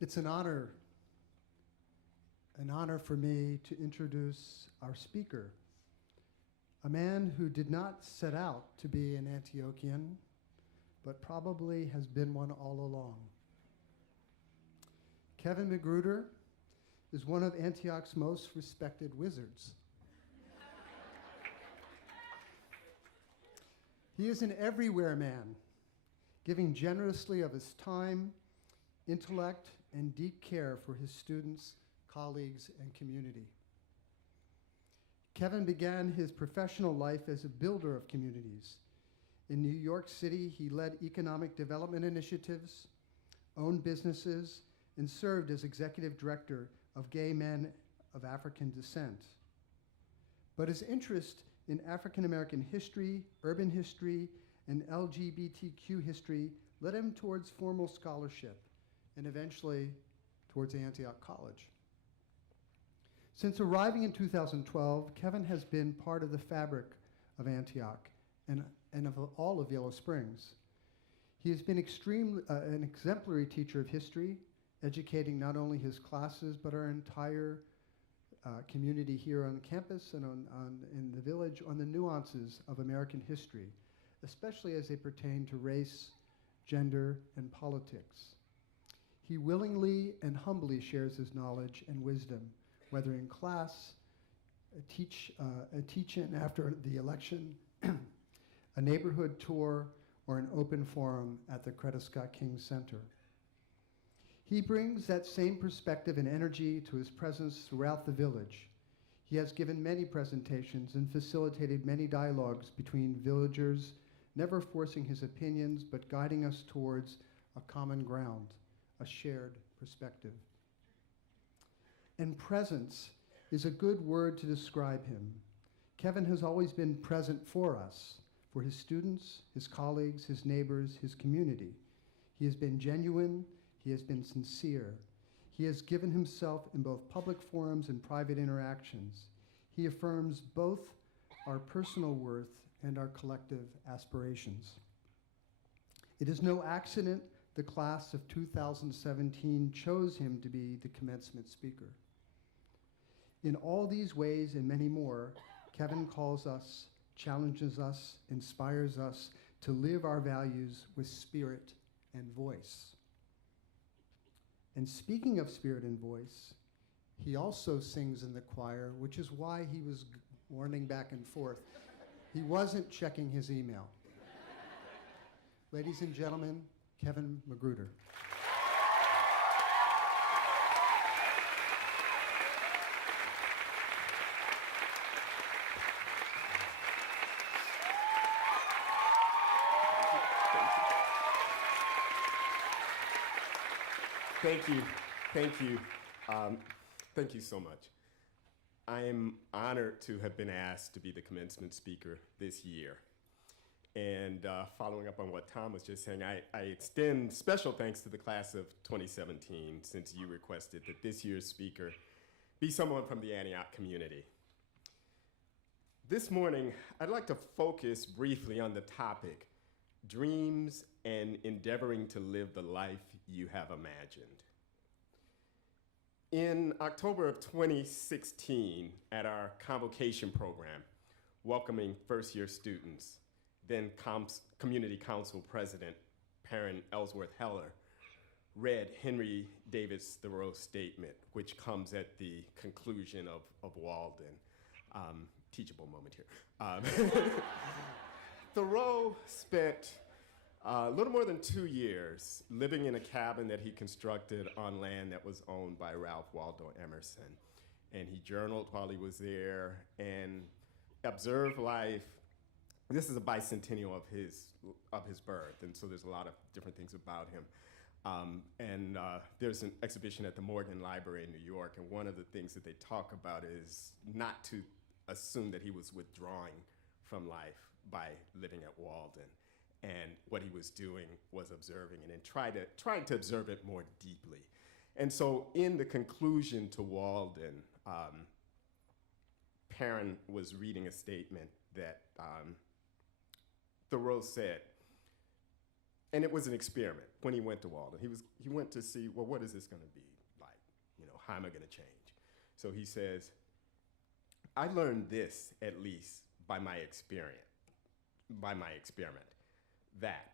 It's an honor for me to introduce our speaker, a man who did not set out to be an Antiochian, but probably has been one all along. Kevin McGruder is one of Antioch's most respected wizards. He is an everywhere man, giving generously of his time, intellect, and deep care for his students, colleagues, and community. Kevin began his professional life as a builder of communities. In New York City, he led economic development initiatives, owned businesses, and served as executive director of Gay Men of African Descent. But his interest in African American history, urban history, and LGBTQ history led him towards formal scholarship and eventually towards Antioch College. Since arriving in 2012, Kevin has been part of the fabric of Antioch and of all of Yellow Springs. He has been an exemplary teacher of history, educating not only his classes, but our entire community here on campus and in the village on the nuances of American history, especially as they pertain to race, gender, and politics. He willingly and humbly shares his knowledge and wisdom, whether in class, a teach-in after the election, a neighborhood tour, or an open forum at the Coretta Scott King Center. He brings that same perspective and energy to his presence throughout the village. He has given many presentations and facilitated many dialogues between villagers, never forcing his opinions, but guiding us towards a common ground, a shared perspective. And presence is a good word to describe him. Kevin has always been present for us, for his students, his colleagues, his neighbors, his community. He has been genuine. He has been sincere. He has given himself in both public forums and private interactions. He affirms both our personal worth and our collective aspirations. It is no accident the class of 2017 chose him to be the commencement speaker. In all these ways and many more, Kevin calls us, challenges us, inspires us to live our values with spirit and voice. And speaking of spirit and voice, he also sings in the choir, which is why he was warning back and forth. He wasn't checking his email. Ladies and gentlemen, Kevin McGruder. Thank you so much. I am honored to have been asked to be the commencement speaker this year. And following up on what Tom was just saying, I extend special thanks to the class of 2017, since you requested that this year's speaker be someone from the Antioch community. This morning, I'd like to focus briefly on the topic, dreams and endeavoring to live the life you have imagined. In October of 2016, at our convocation program, welcoming first-year students, then Community Council President Perrin Ellsworth Heller read Henry Davis Thoreau's statement, which comes at the conclusion of Walden. Teachable moment here. Thoreau spent a little more than 2 years living in a cabin that he constructed on land that was owned by Ralph Waldo Emerson. And he journaled while he was there and observed life. This is a bicentennial of his birth, and so there's a lot of different things about him. There's an exhibition at the Morgan Library in New York, and one of the things that they talk about is not to assume that he was withdrawing from life by living at Walden. And what he was doing was observing it and trying to observe it more deeply. And so in the conclusion to Walden, Perrin was reading a statement that Thoreau said, And it was an experiment when he went to Walden. He went to see, well, what is this going to be like? You know, how am I going to change? So he says, I learned this, at least, by my experiment, that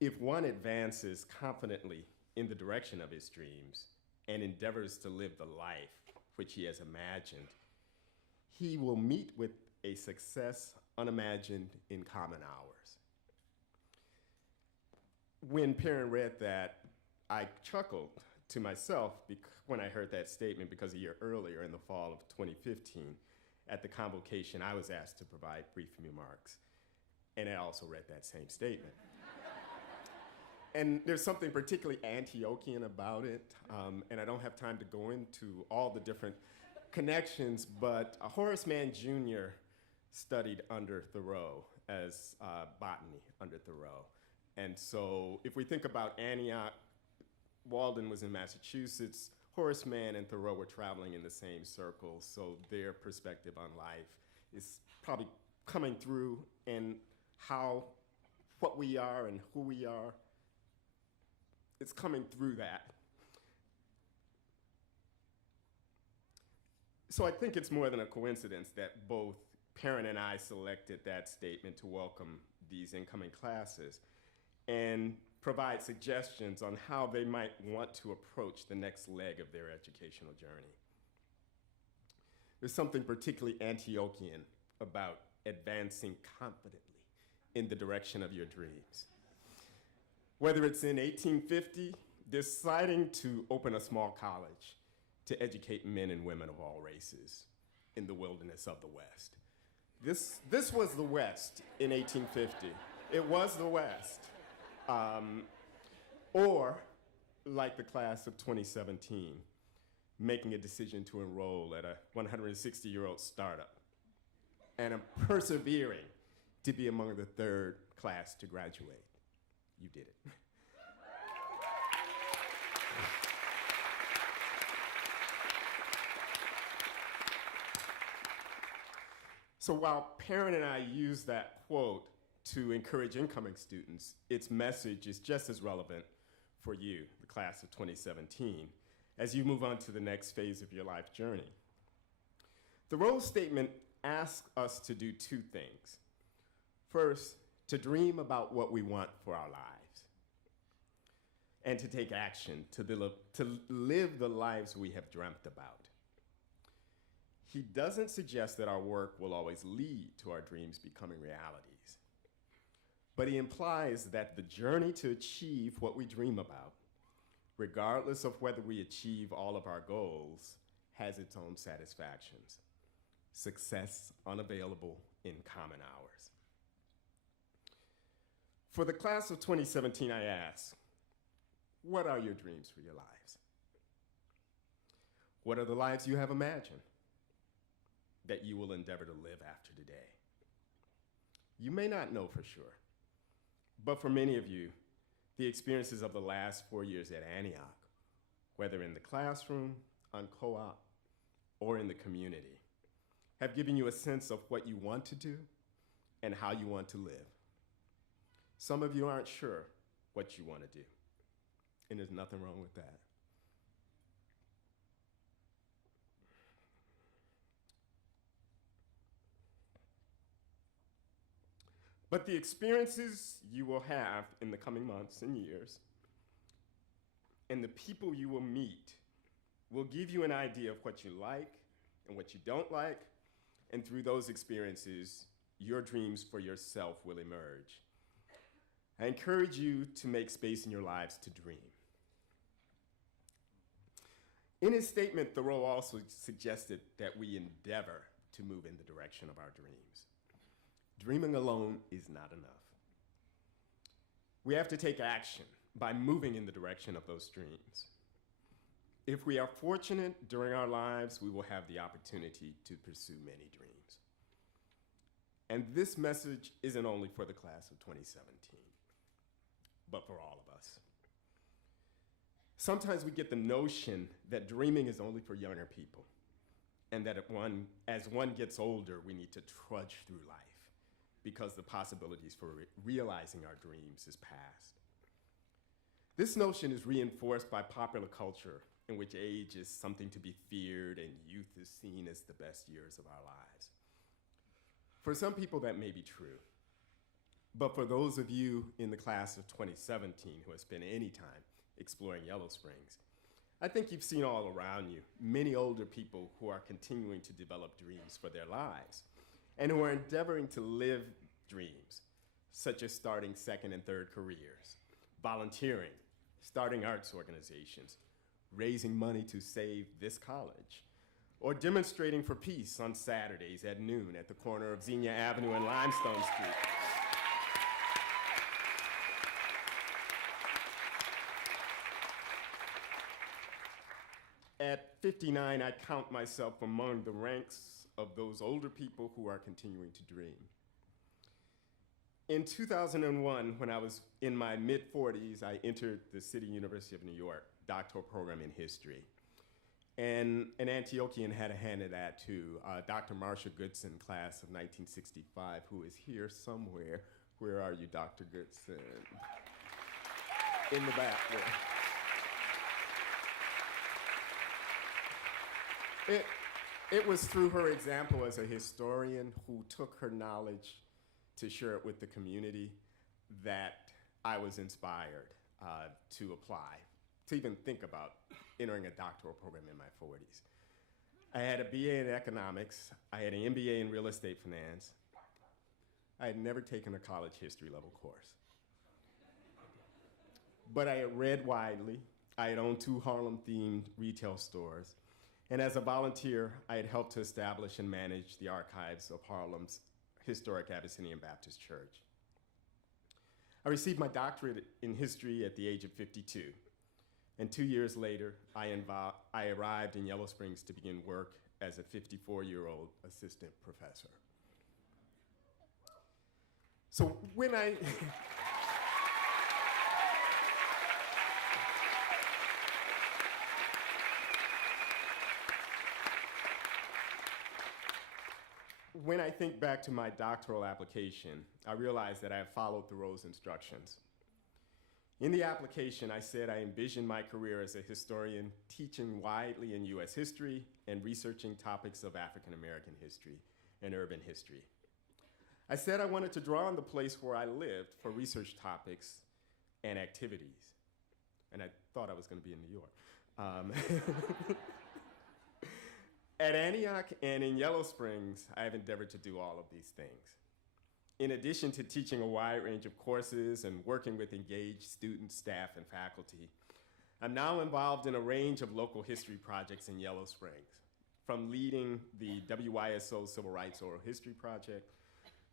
if one advances confidently in the direction of his dreams and endeavors to live the life which he has imagined, he will meet with a success unimagined in common hours. When Perrin read that, I chuckled to myself when I heard that statement, because a year earlier, in the fall of 2015, at the convocation, I was asked to provide brief remarks, and I also read that same statement. And there's something particularly Antiochian about it, and I don't have time to go into all the different connections, but Horace Mann Jr. studied under Thoreau as botany under Thoreau. And so if we think about Antioch, Walden was in Massachusetts, Horace Mann and Thoreau were traveling in the same circles, so their perspective on life is probably coming through in what we are and who we are. It's coming through that. So I think it's more than a coincidence that both Perrin and I selected that statement to welcome these incoming classes and provide suggestions on how they might want to approach the next leg of their educational journey. There's something particularly Antiochian about advancing confidently in the direction of your dreams. Whether it's in 1850, deciding to open a small college to educate men and women of all races in the wilderness of the West. This was the West in 1850. It was the West. Or, like the class of 2017, making a decision to enroll at a 160-year-old startup and persevering to be among the third class to graduate. You did it. So while Perrin and I use that quote to encourage incoming students, its message is just as relevant for you, the class of 2017, as you move on to the next phase of your life journey. The role statement asks us to do two things. First, to dream about what we want for our lives, and to take action to live the lives we have dreamt about. He doesn't suggest that our work will always lead to our dreams becoming realities, but he implies that the journey to achieve what we dream about, regardless of whether we achieve all of our goals, has its own satisfactions. Success unavailable in common hours. For the class of 2017, I ask, what are your dreams for your lives? What are the lives you have imagined that you will endeavor to live after today? You may not know for sure, but for many of you, the experiences of the last 4 years at Antioch, whether in the classroom, on co-op, or in the community, have given you a sense of what you want to do and how you want to live. Some of you aren't sure what you want to do, and there's nothing wrong with that. But the experiences you will have in the coming months and years, and the people you will meet, will give you an idea of what you like and what you don't like, and through those experiences, your dreams for yourself will emerge. I encourage you to make space in your lives to dream. In his statement, Thoreau also suggested that we endeavor to move in the direction of our dreams. Dreaming alone is not enough. We have to take action by moving in the direction of those dreams. If we are fortunate during our lives, we will have the opportunity to pursue many dreams. And this message isn't only for the class of 2017, but for all of us. Sometimes we get the notion that dreaming is only for younger people, and that as one gets older, we need to trudge through life because the possibilities for realizing our dreams is past. This notion is reinforced by popular culture, in which age is something to be feared and youth is seen as the best years of our lives. For some people, that may be true. But for those of you in the class of 2017 who have spent any time exploring Yellow Springs, I think you've seen all around you many older people who are continuing to develop dreams for their lives and who are endeavoring to live dreams, such as starting second and third careers, volunteering, starting arts organizations, raising money to save this college, or demonstrating for peace on Saturdays at noon at the corner of Xenia Avenue and Limestone Street. At 59, I count myself among the ranks of those older people who are continuing to dream. In 2001, when I was in my mid-40s, I entered the City University of New York doctoral program in history. And an Antiochian had a hand in that too, Dr. Marcia Goodson, class of 1965, who is here somewhere. Where are you, Dr. Goodson? In the back there. It was through her example as a historian who took her knowledge to share it with the community that I was inspired to apply, to even think about entering a doctoral program in my 40s. I had a BA in economics. I had an MBA in real estate finance. I had never taken a college history level course. But I had read widely. I had owned 2 Harlem-themed retail stores. And as a volunteer, I had helped to establish and manage the archives of Harlem's historic Abyssinian Baptist Church. I received my doctorate in history at the age of 52. And 2 years later, I arrived in Yellow Springs to begin work as a 54-year-old assistant professor. So when When I think back to my doctoral application, I realize that I have followed Thoreau's instructions. In the application, I said I envisioned my career as a historian teaching widely in US history and researching topics of African American history and urban history. I said I wanted to draw on the place where I lived for research topics and activities. And I thought I was going to be in New York. At Antioch and in Yellow Springs, I have endeavored to do all of these things. In addition to teaching a wide range of courses and working with engaged students, staff, and faculty, I'm now involved in a range of local history projects in Yellow Springs, from leading the WYSO Civil Rights Oral History Project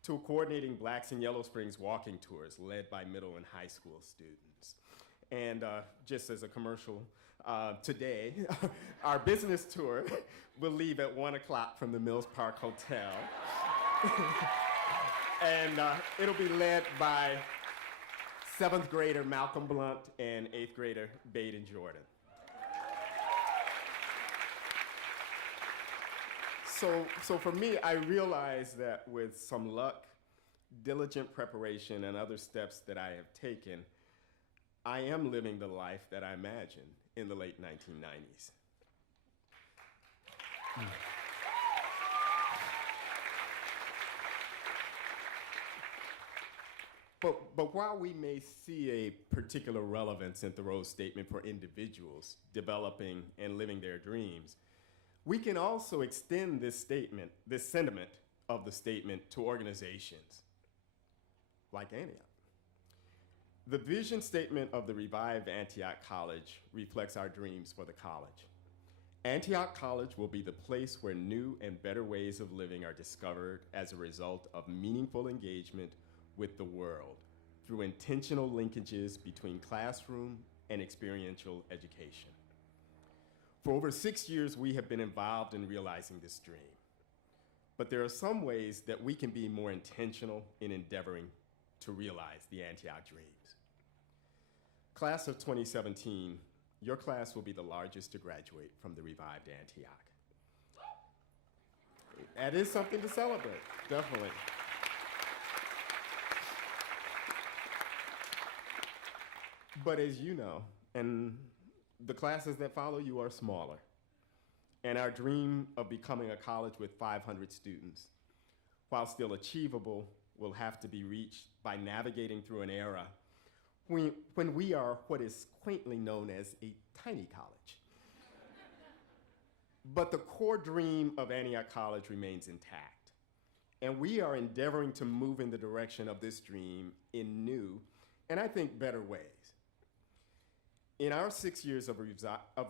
to coordinating Blacks in Yellow Springs walking tours led by middle and high school students. And just as a commercial, today, our business tour will leave at 1 o'clock from the Mills Park Hotel. And it'll be led by 7th grader Malcolm Blunt and 8th grader Baden Jordan. So for me, I realized that with some luck, diligent preparation, and other steps that I have taken, I am living the life that I imagined in the late 1990s. But while we may see a particular relevance in Thoreau's statement for individuals developing and living their dreams, we can also extend this statement, this sentiment of the statement, to organizations like Antioch. The vision statement of the revived Antioch College reflects our dreams for the college. Antioch College will be the place where new and better ways of living are discovered as a result of meaningful engagement with the world through intentional linkages between classroom and experiential education. For over 6 years, we have been involved in realizing this dream. But there are some ways that we can be more intentional in endeavoring to realize the Antioch dreams. Class of 2017, your class will be the largest to graduate from the revived Antioch. That is something to celebrate, definitely. But as you know, and the classes that follow you are smaller. And our dream of becoming a college with 500 students, while still achievable, will have to be reached by navigating through an era when we are what is quaintly known as a tiny college. But the core dream of Antioch College remains intact. And we are endeavoring to move in the direction of this dream in new, and I think better ways. In our 6 years of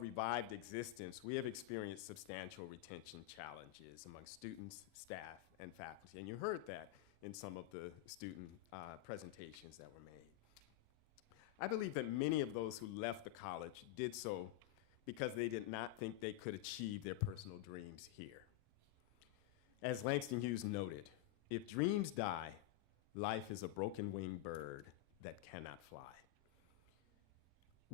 revived existence, we have experienced substantial retention challenges among students, staff, and faculty. And you heard that in some of the student presentations that were made. I believe that many of those who left the college did so because they did not think they could achieve their personal dreams here. As Langston Hughes noted, if dreams die, life is a broken-winged bird that cannot fly.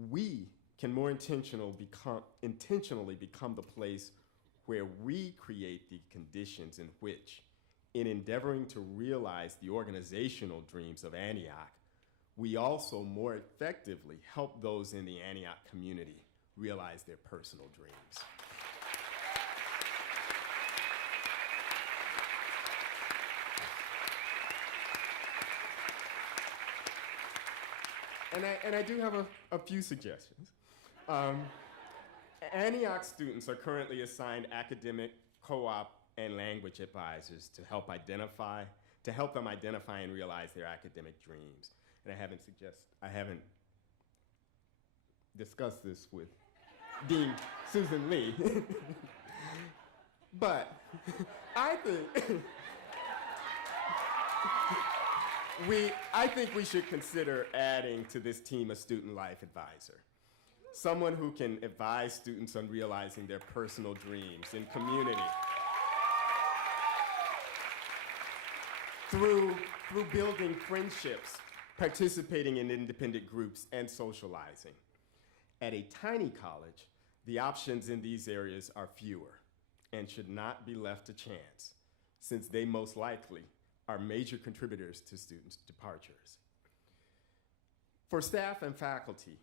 We can more intentionally become the place where we create the conditions in which, in endeavoring to realize the organizational dreams of Antioch, we also more effectively help those in the Antioch community realize their personal dreams. And I do have a few suggestions. Antioch students are currently assigned academic, co-op, and language advisors to help them identify and realize their academic dreams. And I haven't discussed this with Dean Susan Lee. But I think we should consider adding to this team a student life advisor, someone who can advise students on realizing their personal dreams in community through building friendships, participating in independent groups, and socializing. At a tiny college, the options in these areas are fewer and should not be left to chance, since they most likely are major contributors to students' departures. For staff and faculty,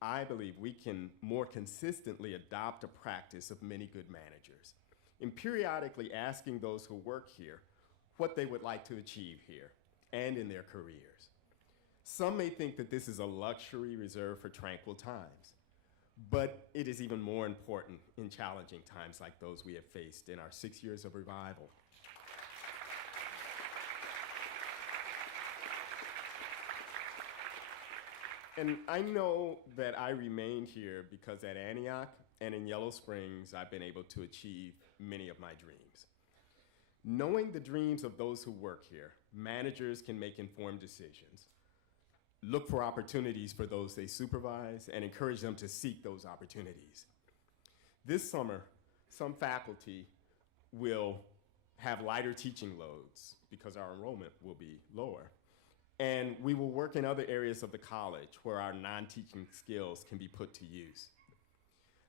I believe we can more consistently adopt a practice of many good managers, in periodically asking those who work here what they would like to achieve here and in their careers. Some may think that this is a luxury reserved for tranquil times, but it is even more important in challenging times like those we have faced in our 6 years of revival. And I know that I remain here because at Antioch and in Yellow Springs, I've been able to achieve many of my dreams. Knowing the dreams of those who work here, managers can make informed decisions, look for opportunities for those they supervise, and encourage them to seek those opportunities. This summer, some faculty will have lighter teaching loads because our enrollment will be lower. And we will work in other areas of the college where our non-teaching skills can be put to use.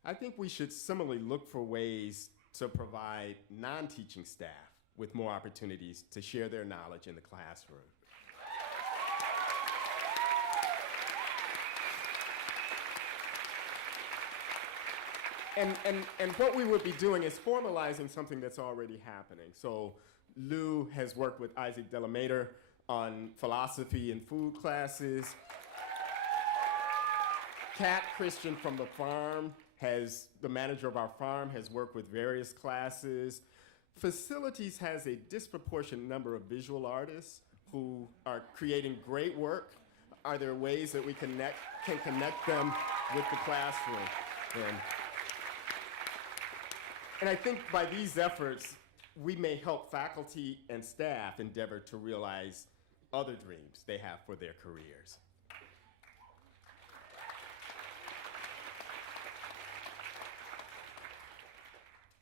I think we should similarly look for ways to provide non-teaching staff with more opportunities to share their knowledge in the classroom. And what we would be doing is formalizing something that's already happening. So Lou has worked with Isaac Delamater on philosophy and food classes. Kat Christian from the farm the manager of our farm, has worked with various classes. Facilities has a disproportionate number of visual artists who are creating great work. Are there ways that we can connect them with the classroom? And I think by these efforts, we may help faculty and staff endeavor to realize other dreams they have for their careers.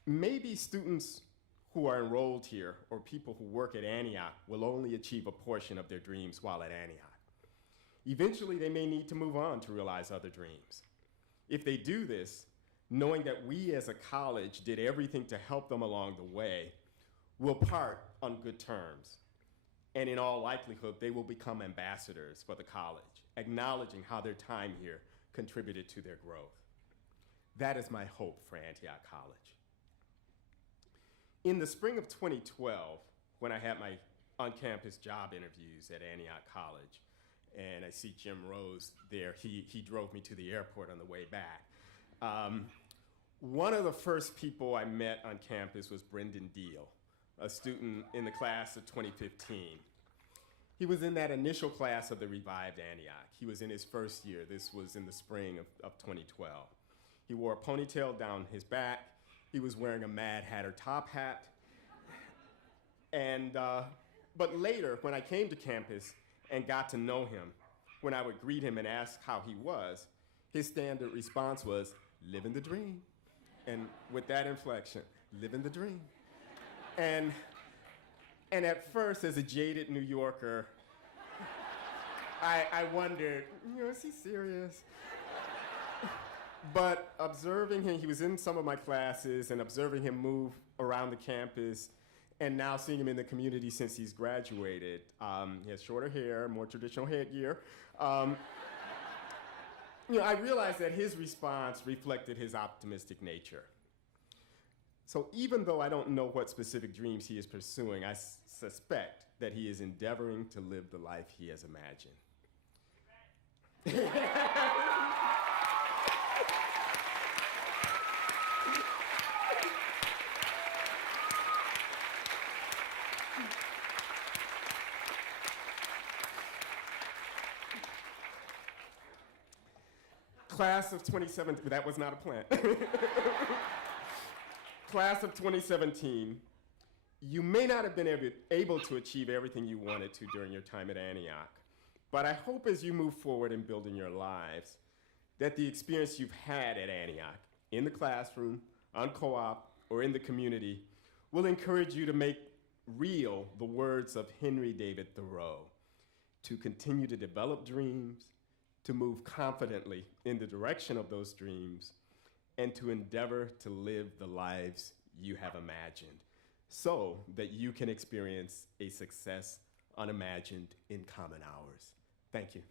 Maybe students who are enrolled here or people who work at Antioch will only achieve a portion of their dreams while at Antioch. Eventually, they may need to move on to realize other dreams. If they do this, knowing that we as a college did everything to help them along the way, we'll part on good terms. And in all likelihood, they will become ambassadors for the college acknowledging how their time here contributed to their growth. That is my hope for Antioch College. In the spring of 2012, when I had my on-campus job interviews at Antioch College, and I see Jim Rose there, he drove me to the airport on the way back. One of the first people I met on campus was Brendan Deal, a student in the class of 2015. He was in that initial class of the revived Antioch. He was in his first year. This was in the spring of 2012. He wore a ponytail down his back. He was wearing a Mad Hatter top hat. And, but later, when I came to campus and got to know him, when I would greet him and ask how he was, his standard response was, "Living the dream." And with that inflection, living the dream. And at first, as a jaded New Yorker, I wondered, is he serious? But observing him, he was in some of my classes, and observing him move around the campus, and now seeing him in the community since he's graduated. He has shorter hair, more traditional headgear. I realized that his response reflected his optimistic nature. So even though I don't know what specific dreams he is pursuing, I suspect that he is endeavoring to live the life he has imagined. Class of 2017, that was not a plan. Class of 2017, you may not have been able to achieve everything you wanted to during your time at Antioch, but I hope as you move forward in building your lives, that the experience you've had at Antioch, in the classroom, on co-op, or in the community, will encourage you to make real the words of Henry David Thoreau, to continue to develop dreams, to move confidently in the direction of those dreams, and to endeavor to live the lives you have imagined so that you can experience a success unimagined in common hours. Thank you.